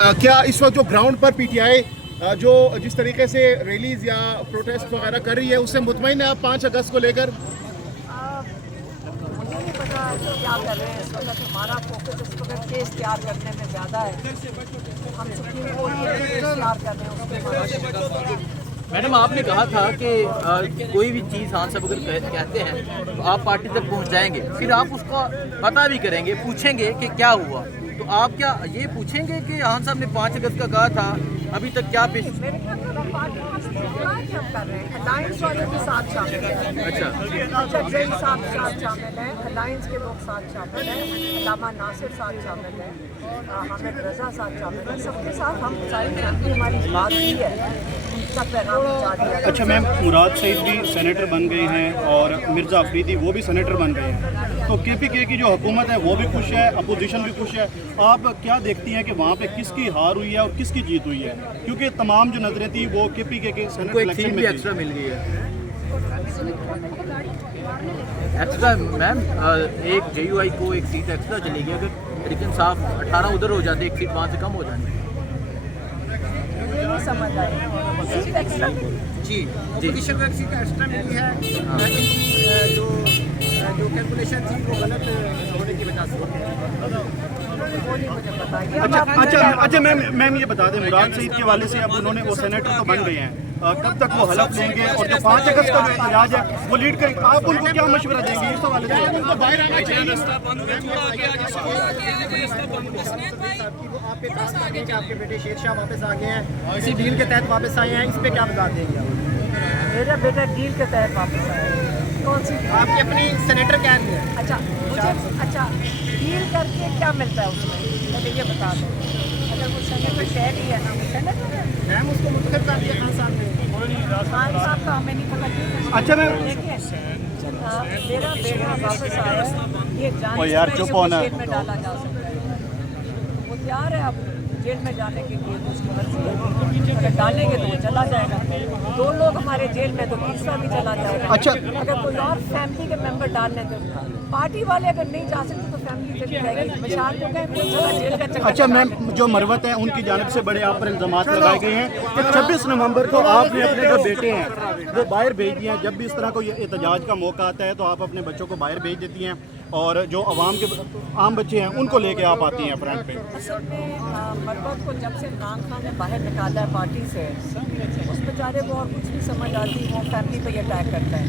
क्या इस वक्त जो ग्राउंड पर पीटीआई जो जिस तरीके से रैलीज या प्रोटेस्ट वगैरह कर रही है उससे मुतमईन है आप 5 अगस्त को लेकर? मुझे नहीं पता क्या कर रहे हैं इस वक्त। हमारा फोकस इस वक्त केस तैयार करने में ज़्यादा है। हम सुप्रीम कोर्ट के लिए केस तैयार कर रहे हैं उसके। मैडम, आपने कहा था कि कोई भी चीज़ हाँ सब अगर कहते हैं तो आप पार्टी तक पहुंच जाएंगे, फिर आप उसका पता भी करेंगे, पूछेंगे कि क्या हुआ। तो आप क्या ये पूछेंगे कि हाँ साहब ने 5 अगस्त का कहा था, अभी तक क्या पेश? मेरे ख्याल में पार्टी हम कर रहे हैं, अलायंस वाले भी साथ शामिल हैं। अच्छा, जैन साहब साथ शामिल हैं, अलायंस के लोग साथ शामिल हैं, अल्लामा नासिर साथ शामिल हैं, हामिद रजा साथ शामिल हैं। सबके साथ हम सारी फैमिली हमारी बात भी है। अच्छा मैम, मुराद सईद भी सेनेटर बन गए हैं और मिर्ज़ा अफरीदी वो भी सेनेटर बन गए हैं, तो केपीके की जो हुकूमत है वो भी खुश है, अपोजिशन भी खुश है। आप क्या देखती हैं कि वहाँ पे किसकी हार हुई है और किसकी जीत हुई है? क्योंकि तमाम जो नजरें थी वो केपीके के सेनेटर इलेक्शन में एक्स्ट्रा मिल गई है। एक्स्ट्रा मैम, एक JUI को एक सीट एक्स्ट्रा चली गई। अगर लेकिन साफ 18 उधर हो जाते, एक सीट वहाँ से कम हो जाती। नहीं समझ आए सीट एक्स्ट्रा जी, ऑपोजिशन को एक सीट एक्स्ट्रा मिली है, लेकिन जो कैलकुलेशन थी वो गलत होने की वजह से। वो नहीं मुझे पता। अच्छा मैम ये बता दें, मुराद सईद के वाले से अब उन्होंने वो सेनेटर तो बन गए हैं, कब तक वो हलफ लेंगे और जो 5 अगस्त का जो एहतजाज है वो लीड करेंगे, आप उनको क्या मशवरा देंगे इस हवाले से? बाहर आना चाहिए। आपके बेटे शेर शाह वापस आ गए हैं, इसी डील के तहत वापस आए हैं, इस पे क्या बता देंगे? मेरा बेटा डील के तहत वापस आया। कौन सी? आपकी अपनी सेनेटर कह रही है। अच्छा डील करके क्या मिलता है उसमें, पहले ये बता दो। अगर वो सेनेटर कह रही है ना, वो सेनेटर है। मैम उसको मुंतखब कर दिया खान साहब ने। खान साहब का हमें नहीं पता। अच्छा मैम, देखिए मेरा बेटा वापस आया, ये ओ यार, चुप होना। जेल में डाला जा सकता है। वो तैयार है अब जेल में जाने के लिए, तो उसकी मर्जी है। अगर डालेंगे तो वो चला जाएगा। 2 लोग हमारे जेल में, तो तीसरा भी चला जाएगा। अच्छा। अगर कोई और फैमिली के मेंबर डालने तो पार्टी वाले अगर नहीं जा सकते तो फैमिली चली जाएगी। मिसाल को कहें कोई चला जेल का चक्कर। अच्छा मैम, जो मरवत है उनकी जानिब से बड़े आप पर इल्जाम लगाए गए हैं कि 26 नवंबर को आपने अपने जो बेटे हैं वो बाहर भेज दिए हैं। जब भी इस तरह को एहतजाज का मौका आता है तो आप अपने बच्चों को बाहर भेज देती हैं और जो आम बच्चे हैं उनको लेके आप आती हैं फ्रंट पे। असल में मरवत को जब से इमरान खान ने बाहर निकाला है पार्टी से, उस बेचारे को और कुछ नहीं समझ आती, वो फैमिली पे अटैक करता है।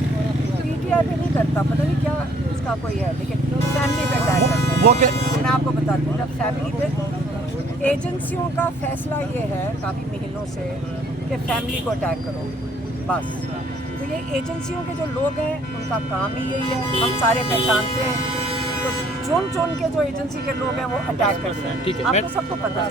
पीटीआई पे नहीं करता, पता नहीं क्या उसका कोई है, लेकिन फैमिली पे अटैक करता है। वो क्या? मैं आपको बताती हूँ, जब फैमिली पे एजेंसियों का फैसला ये है काफ़ी महीनों से कि फैमिली को अटैक करो बस। तो ये एजेंसियों के जो लोग हैं उनका काम ही यही है, हम सारे पहचानते हैं। तो चुन के जो एजेंसी के लोग हैं वो अटैक करते हैं। आपको सबको पता है।